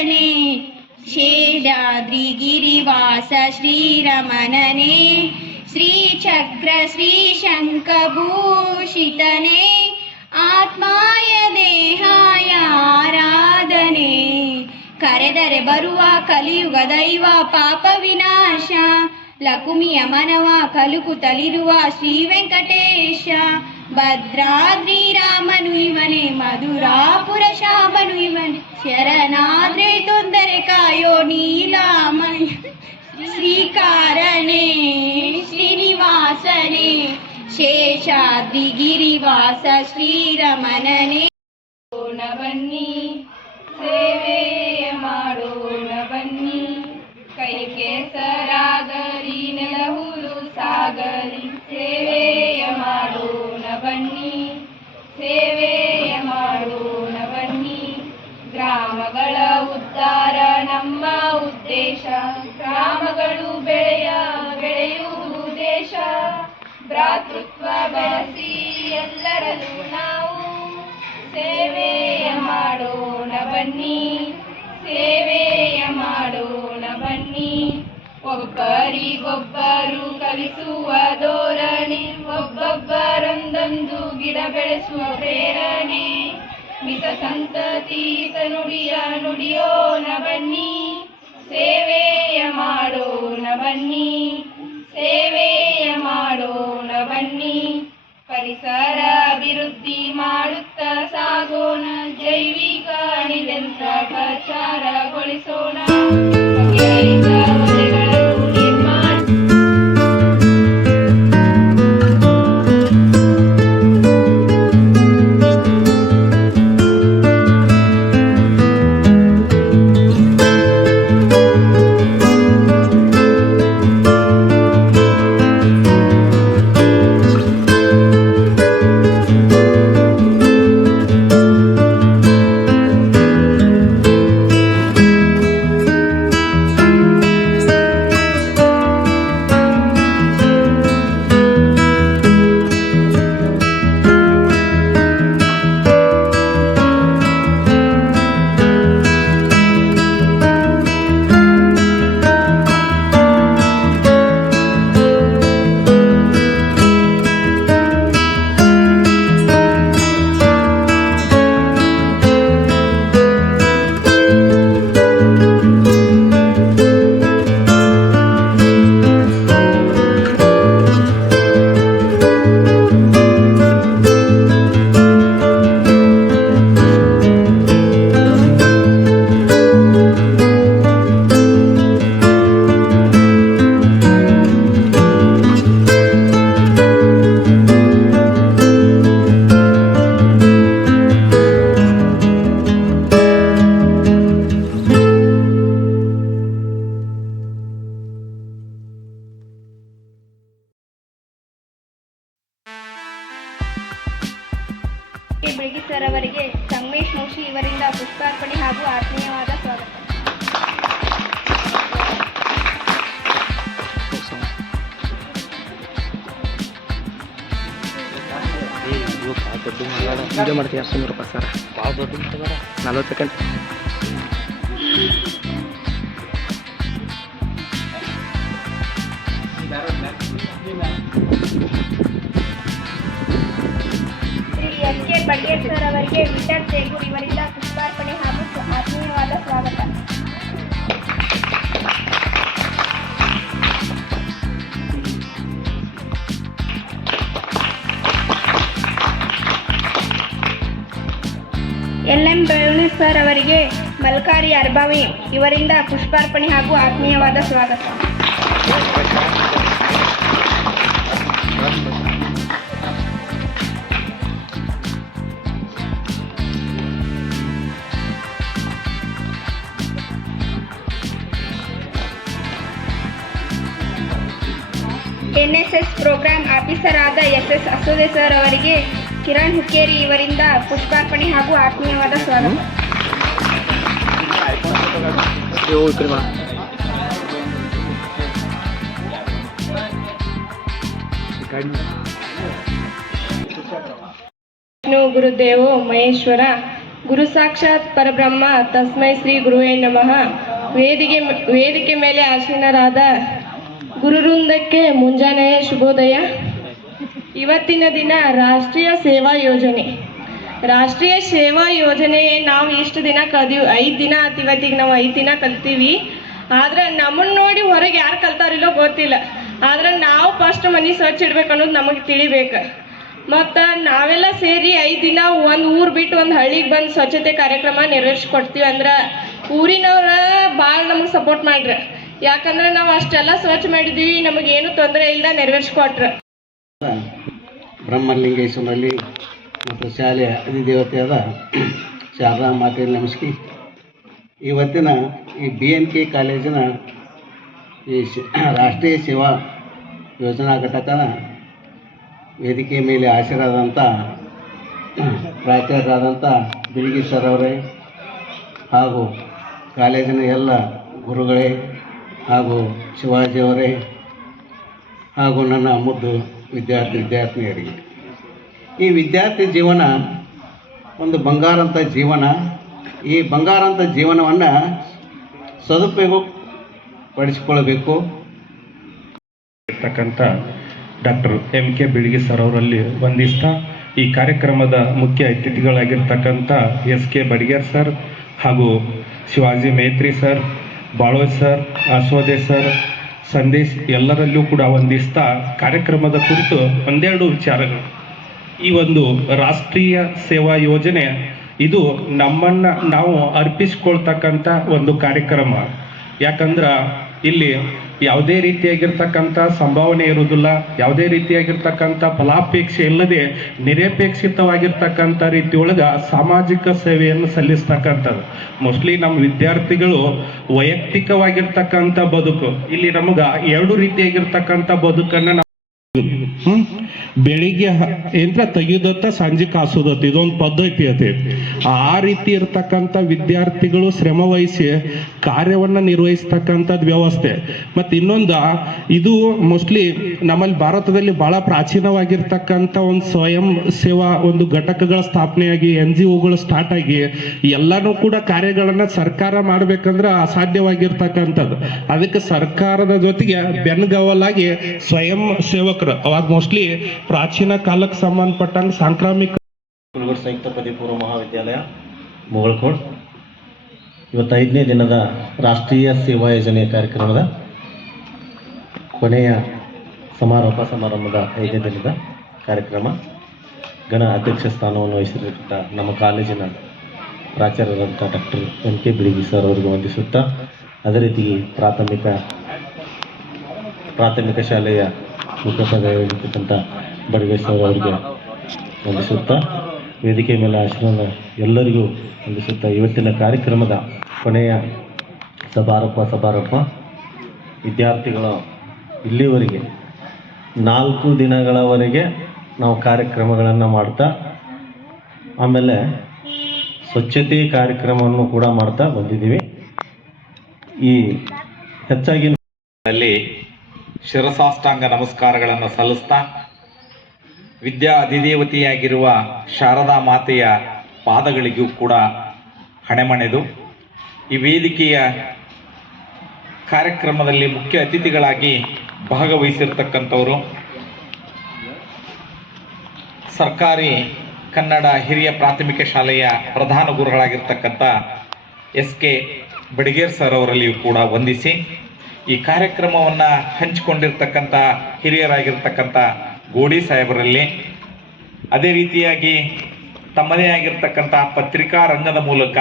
ಶ್ರೀಕಾರನೆ ಶೇಷಾದ್ರಿಗಿರಿವಾಸ ಶ್ರೀರಮಣನೆ ಶ್ರೀಚಕ್ರ ಶ್ರೀಶಂಖಭೂಷಿತನೆ ಆತ್ಮಾಯ ದೇಹಾಯ ಆರಾಧನೆ ಕರೆದರೆ ಬರುವ ಕಲಿಯುಗ ದೈವ ಪಾಪ ವಿನಾಶ ಲಕುಮಿಯ ಮನವ ಕಲುಕುತ್ತಲಿರುವ ಶ್ರೀ ವೆಂಕಟೇಶ ಭದ್ರಾದ್ರಿ ರಾಮನು ಇವನೇ ಮಧುರಾಪುರ ಶಾಮನು ಇವನೇ ಶರಣಾದ್ರೆ ತೊಂದರೆ ಕಾಯೋ ನೀಲಾಮಣಿ ಶ್ರೀಕಾರನೆ ಶ್ರೀನಿವಾಸನೆ ಶೇಷಾದ್ರಿಗಿರಿವಾಸ ಶ್ರೀರಮಣನೆ ಬನ್ನಿ ಸೇವೆಯ ಮಾಡೋಣ ಬನ್ನಿ ಕೈ ಕೆಸರಾಗಲಿ ನೆಲಹುಲು ಸಾಗಲಿ ಸೇವೆಯ ಮಾಡೋಣ ಬನ್ನಿ ಸೇವೆಯ ಮಾಡೋಣ ಬನ್ನಿ ಗ್ರಾಮಗಳ ಉದ್ಧಾರ ನಮ್ಮ ಉದ್ದೇಶ ಗ್ರಾಮಗಳು ಬೆಳೆಯುವುದು ದೇಶ ಭ್ರಾತೃತ್ವ ಬೆಳೆಸಿ ಎಲ್ಲರಲ್ಲೂ ನಾವು ಸೇವೆಯ ಮಾಡೋಣ ಬನ್ನಿ ಸೇವೆಯ ಮಾಡೋಣ ಬನ್ನಿ ಒಬ್ಬರಿಗೊಬ್ಬರು ಕಲಿಸುವ ಧೋರಣೆ ಒಬ್ಬೊಬ್ಬರೊಂದೊಂದು ಗಿಡ ಬೆಳೆಸುವ ಪ್ರೇರಣೆ ಮಿತ ಸಂತತಿ ನುಡಿಯ ನುಡಿಯೋಣ ಬನ್ನಿ ಸೇವೆಯ ಮಾಡೋಣ ಬನ್ನಿ ಸೇವೆಯ ಮಾಡೋಣ ಬನ್ನಿ ಪರಿಸರ ಅಭಿವೃದ್ಧಿ ಮಾಡುತ್ತಾ ಸಾಗೋಣ ಜೈವಿಕ ಅನಿಲಂತ್ರ ಪ್ರಚಾರಗೊಳಿಸೋಣ ಬೆಳಗಿ ಸರ್ ಅವರಿಗೆ ಸಂಗಮೇಶ್ ಮೌಶಿ ಇವರಿಂದ ಪುಷ್ಪಾರ್ಪಣೆ ಹಾಗೂ ಆತ್ಮೀಯವಾದ ಸ್ವಾಗತ. ವಿಡಿಯೋ ಮಾಡ್ತೀವಿ ಅಷ್ಟು ರೂಪಾಯಿ sir 40 second. Shri S K Badiger sir ಅವರಿಗೆ ವಿಠಲ್ ಜೇಗೂರ್ ಇವರಿಂದ ಪುಷ್ಪಾರ್ಪಣೆ ಹಾಗೂ ಆತ್ಮೀಯವಾದ ಸ್ವಾಗತ. ಎಲ್ ಎಂ ಬೆಳ್ಳಿ ಸರ್ ಅವರಿಗೆ ಮಲ್ಕಾರಿ ಅರ್ಬಾವಿ ಇವರಿಂದ ಪುಷ್ಪಾರ್ಪಣೆ ಹಾಗೂ ಆತ್ಮೀಯವಾದ ಸ್ವಾಗತ. ಎನ್ಎಸ್ಎಸ್ ಪ್ರೋಗ್ರಾಂ ಆಫೀಸರ್ ಆದ ಎಸ್ ಅಸೋದೆ ಸರ್ ಅವರಿಗೆ ಕಿರಣ್ ಹುಕ್ಕೇರಿ ಇವರಿಂದ ಪುಷ್ಪಾರ್ಪಣೆ ಹಾಗೂ ಆತ್ಮೀಯವಾದ ಸ್ವಾಗತ. ವಿಷ್ಣು ಗುರುದೇವೋ ಮಹೇಶ್ವರ ಗುರು ಸಾಕ್ಷಾತ್ ಪರಬ್ರಹ್ಮ ತಸ್ಮೈ ಶ್ರೀ ಗುರುವೇ ನಮಃ. ವೇದಿಕೆ ಮೇಲೆ ಆಸೀನರಾದ ಗುರುವೃಂದಕ್ಕೆ ಮುಂಜಾನೆಯ ಶುಭೋದಯ. ಇವತ್ತಿನ ದಿನ ರಾಷ್ಟ್ರೀಯ ಸೇವಾ ಯೋಜನೆ ನಾವು ಇಷ್ಟು ದಿನ ಕಲ್ತೀವಿ. 5 ದಿನ ಆತು. ಇವತ್ತಿಗೆ ನಾವು 5 ದಿನ ಕಲ್ತೀವಿ. ಆದ್ರೆ ನಮ್ಮನ್ನು ನೋಡಿ ಹೊರಗೆ ಯಾರು ಕಲ್ತಾರಿಲ್ಲೋ ಗೊತ್ತಿಲ್ಲ. ಆದ್ರೆ ನಾವು ಫಸ್ಟ್ ಮನೆ ಸ್ವಚ್ಛ ಇಡ್ಬೇಕು ಅನ್ನೋದು ನಮಗೆ ತಿಳಿಬೇಕು. ಮತ್ತು ನಾವೆಲ್ಲ ಸೇರಿ 5 ದಿನ ಒಂದು ಊರು ಬಿಟ್ಟು ಒಂದು ಹಳ್ಳಿಗೆ ಬಂದು ಸ್ವಚ್ಛತೆ ಕಾರ್ಯಕ್ರಮ ನೆರವೇರಿಸ್ಕೊಡ್ತೀವಿ. ಅಂದ್ರೆ ಊರಿನವ್ರ ಭಾಳ ನಮಗೆ ಸಪೋರ್ಟ್ ಮಾಡ್ರಿ. ಯಾಕಂದ್ರೆ ನಾವು ಅಷ್ಟೆಲ್ಲ ಸ್ವಚ್ಛ ಮಾಡಿದ್ದೀವಿ, ನಮಗೇನು ತೊಂದರೆ ಇಲ್ಲದ ನೆರವೇರಿಸ್ಕೊಟ್ರು. ಬ್ರಹ್ಮಲಿಂಗೇಶ್ವರಲ್ಲಿ ಮತ್ತು ಶಾಲೆಯ ಅಧಿದೇವತೆಯಾದ ಶಾರದಾ ಮಾತೆಯಲ್ಲಿ ನಮಸ್ಕಿ. ಇವತ್ತಿನ ಈ BNK ಕಾಲೇಜಿನ ಈ ರಾಷ್ಟ್ರೀಯ ಸೇವಾ ಯೋಜನಾ ಘಟಕದ ವೇದಿಕೆ ಮೇಲೆ ಹಾಜರಾದಂಥ ಪ್ರಾಚಾರ್ಯರಾದಂಥ ಬಿಳಿಗಿ ಸರ್ ಅವರೇ ಹಾಗೂ ಕಾಲೇಜಿನ ಎಲ್ಲ ಗುರುಗಳೇ ಹಾಗೂ ಶಿವಾಜಿಯವರೇ ಹಾಗೂ ನನ್ನ ಮುದ್ದು ವಿದ್ಯಾರ್ಥಿನಿಯರಿಗೆ, ಈ ವಿದ್ಯಾರ್ಥಿ ಜೀವನ ಒಂದು ಬಂಗಾರಂಥ ಜೀವನ. ಈ ಬಂಗಾರಂಥ ಜೀವನವನ್ನು ಸದುಪಯೋಗ ಪಡಿಸಿಕೊಳ್ಳಬೇಕು. ಇರ್ತಕ್ಕಂಥ ಡಾಕ್ಟರ್ MK ಬಿಳಿಗಿ ಸರ್ ಅವರಲ್ಲಿ ವಂದಿಸ್ತಾ ಈ ಕಾರ್ಯಕ್ರಮದ ಮುಖ್ಯ ಅತಿಥಿಗಳಾಗಿರ್ತಕ್ಕಂಥ SK ಬಡಿಗೇರ್ ಸರ್ ಹಾಗೂ Shivaji Metri sir, Baloj sir, Aswade sir, Sandesh ಎಲ್ಲರಲ್ಲೂ ಕೂಡ ವಂದಿಸ್ತಾ ಕಾರ್ಯಕ್ರಮದ ಕುರಿತು ಒಂದೆರಡು ವಿಚಾರಗಳು. ಈ ಒಂದು ರಾಷ್ಟ್ರೀಯ ಸೇವಾ ಯೋಜನೆ ಇದು ನಮ್ಮನ್ನು ನಾವು ಅರ್ಪಿಸ್ಕೊಳ್ತಕ್ಕಂಥ ಒಂದು ಕಾರ್ಯಕ್ರಮ. ಯಾಕಂದ್ರೆ ಇಲ್ಲಿ ಯಾವುದೇ ರೀತಿಯಾಗಿರ್ತಕ್ಕಂಥ ಸಂಭಾವನೆ ಇರುವುದಿಲ್ಲ, ಯಾವುದೇ ರೀತಿಯಾಗಿರ್ತಕ್ಕಂಥ ಫಲಾಪೇಕ್ಷೆ ಇಲ್ಲದೆ ನಿರಪೇಕ್ಷಿತವಾಗಿರ್ತಕ್ಕಂಥ ರೀತಿಯೊಳಗೆ ಸಾಮಾಜಿಕ ಸೇವೆಯನ್ನು ಸಲ್ಲಿಸ್ತಕ್ಕಂಥದ್ದು. ಮೋಸ್ಟ್ಲಿ ನಮ್ಮ ವಿದ್ಯಾರ್ಥಿಗಳು ವೈಯಕ್ತಿಕವಾಗಿರ್ತಕ್ಕಂಥ ಬದುಕು, ಇಲ್ಲಿ ನಮಗೆ 2 ರೀತಿಯಾಗಿರ್ತಕ್ಕಂಥ ಬದುಕನ್ನು ಬೆಳಿಗ್ಗೆ ಯಂತ್ರ ತೆಗೆಯೋದತ್ತ ಸಂಜೆ ಕಾಸೋದತ್ತ, ಇದೊಂದು ಪದ್ಧತಿ ಐತಿ. ಆ ರೀತಿ ಇರ್ತಕ್ಕಂಥ ವಿದ್ಯಾರ್ಥಿಗಳು ಶ್ರಮ ವಹಿಸಿ ಕಾರ್ಯವನ್ನು ನಿರ್ವಹಿಸ್ತಕ್ಕಂಥದ್ದು ವ್ಯವಸ್ಥೆ. ಮತ್ತು ಇನ್ನೊಂದು, ಇದು ಮೋಸ್ಟ್ಲಿ ನಮ್ಮಲ್ಲಿ ಭಾರತದಲ್ಲಿ ಬಹಳ ಪ್ರಾಚೀನವಾಗಿರ್ತಕ್ಕಂಥ ಒಂದು ಸ್ವಯಂ ಸೇವಾ ಒಂದು ಘಟಕಗಳ ಸ್ಥಾಪನೆಯಾಗಿ NGOಗಳು ಸ್ಟಾರ್ಟ್ ಆಗಿ ಎಲ್ಲನೂ ಕೂಡ ಕಾರ್ಯಗಳನ್ನು ಸರ್ಕಾರ ಮಾಡಬೇಕಂದ್ರೆ ಅಸಾಧ್ಯವಾಗಿರ್ತಕ್ಕಂಥದ್ದು. ಅದಕ್ಕೆ ಸರ್ಕಾರದ ಜೊತೆಗೆ ಬೆನ್ನುಗಾವಲಾಗಿ ಸ್ವಯಂ ಸೇವಕರು, ಅವಾಗ ಮೋಸ್ಟ್ಲಿ ಪ್ರಾಚೀನ ಕಾಲಕ್ಕೆ ಸಂಬಂಧಪಟ್ಟಂಗೆ ಸಾಂಕ್ರಾಮಿಕ ಕುಲಗೂರು ಸಂಯುಕ್ತ ಪದವಿ ಪೂರ್ವ ಮಹಾವಿದ್ಯಾಲಯ ಮುಗಳಖೋಡ್ ಇವತ್ತು 5ನೇ ದಿನದ ರಾಷ್ಟ್ರೀಯ ಸೇವಾ ಯೋಜನೆಯ ಕಾರ್ಯಕ್ರಮದ ಕೊನೆಯ ಸಮಾರಂಭದ 5ನೇ ದಿನದ ಕಾರ್ಯಕ್ರಮ. ಗಣ ಅಧ್ಯಕ್ಷ ಸ್ಥಾನವನ್ನು ವಹಿಸಿರ್ತಕ್ಕಂಥ ನಮ್ಮ ಕಾಲೇಜಿನ ಪ್ರಾಚಾರ್ಯರಾದಂಥ ಡಾಕ್ಟರ್ MK ಬಿಳಿಗಿ ಸರ್ ಅವರಿಗೆ ವಂದಿಸುತ್ತಾ, ಅದೇ ರೀತಿ ಪ್ರಾಥಮಿಕ ಶಾಲೆಯ ಮುಖ್ಯೋಪಾಧ್ಯಾಯರಾಗಿರ್ತಕ್ಕಂಥ ಬಡಿಗೇರ್ ಸರ್ ಅವರಿಗೆ ವಂದಿಸುತ್ತಾ, ವೇದಿಕೆ ಮೇಲೆ ಆಶ್ರಮ ಎಲ್ಲರಿಗೂ ವಂದಿಸುತ್ತಾ, ಇವತ್ತಿನ ಕಾರ್ಯಕ್ರಮದ ಕೊನೆಯ ಸಮಾರಂಭ ವಿದ್ಯಾರ್ಥಿಗಳು ಇಲ್ಲಿವರೆಗೆ 4 ದಿನಗಳವರೆಗೆ ನಾವು ಕಾರ್ಯಕ್ರಮಗಳನ್ನು ಮಾಡ್ತಾ, ಆಮೇಲೆ ಸ್ವಚ್ಛತೆ ಕಾರ್ಯಕ್ರಮವನ್ನು ಕೂಡ ಮಾಡ್ತಾ ಬಂದಿದ್ದೀವಿ. ಈ ಹೆಚ್ಚಾಗಿ ಶಿರಸಾಷ್ಟಾಂಗ ನಮಸ್ಕಾರಗಳನ್ನು ಸಲ್ಲಿಸ್ತಾ, ವಿದ್ಯಾ ಅಧಿದೇವತೆಯಾಗಿರುವ ಶಾರದಾ ಮಾತೆಯ ಪಾದಗಳಿಗೂ ಕೂಡ ಹಣೆಮಣೆದು ಈ ವೇದಿಕೆಯ ಕಾರ್ಯಕ್ರಮದಲ್ಲಿ ಮುಖ್ಯ ಅತಿಥಿಗಳಾಗಿ ಭಾಗವಹಿಸಿರ್ತಕ್ಕಂಥವರು ಸರ್ಕಾರಿ ಕನ್ನಡ ಹಿರಿಯ ಪ್ರಾಥಮಿಕ ಶಾಲೆಯ ಪ್ರಧಾನ ಗುರುಗಳಾಗಿರ್ತಕ್ಕಂಥ SK ಬಡಿಗೇರ್ ಸರ್ ಅವರಲ್ಲಿಯೂ ಕೂಡ ವಂದಿಸಿ, ಈ ಕಾರ್ಯಕ್ರಮವನ್ನು ಹಂಚಿಕೊಂಡಿರ್ತಕ್ಕಂಥ ಹಿರಿಯರಾಗಿರ್ತಕ್ಕಂಥ ಗೋಡಿ ಸಾಹೇಬರಲ್ಲಿ, ಅದೇ ರೀತಿಯಾಗಿ ತಮ್ಮದೇ ಆಗಿರ್ತಕ್ಕಂಥ ಪತ್ರಿಕಾ ರಂಗದ ಮೂಲಕ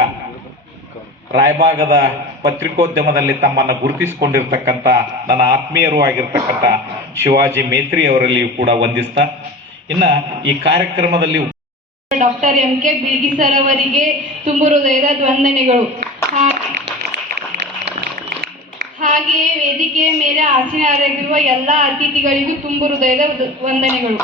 ರಾಯಭಾಗದ ಪತ್ರಿಕೋದ್ಯಮದಲ್ಲಿ ತಮ್ಮನ್ನು ಗುರುತಿಸಿಕೊಂಡಿರ್ತಕ್ಕಂಥ ನನ್ನ ಆತ್ಮೀಯರು ಆಗಿರ್ತಕ್ಕಂಥ ಶಿವಾಜಿ ಮೇತ್ರಿ ಅವರಲ್ಲಿಯೂ ಕೂಡ ವಂದಿಸ್ತಾ, ಇನ್ನು ಈ ಕಾರ್ಯಕ್ರಮದಲ್ಲಿ ಡಾಕ್ಟರ್ MK ಬಿಳಿಗಿ ಸರ್ ಅವರಿಗೆ ತುಂಬು ಹೃದಯದ ವಂದನೆಗಳು. ಹಾಗೆಯೇ ವೇದಿಕೆಯ ಮೇಲೆ ಆಸೀನರಾಗಿರುವ ಎಲ್ಲ ಅತಿಥಿಗಳಿಗೂ ತುಂಬು ಹೃದಯದ ವಂದನೆಗಳು.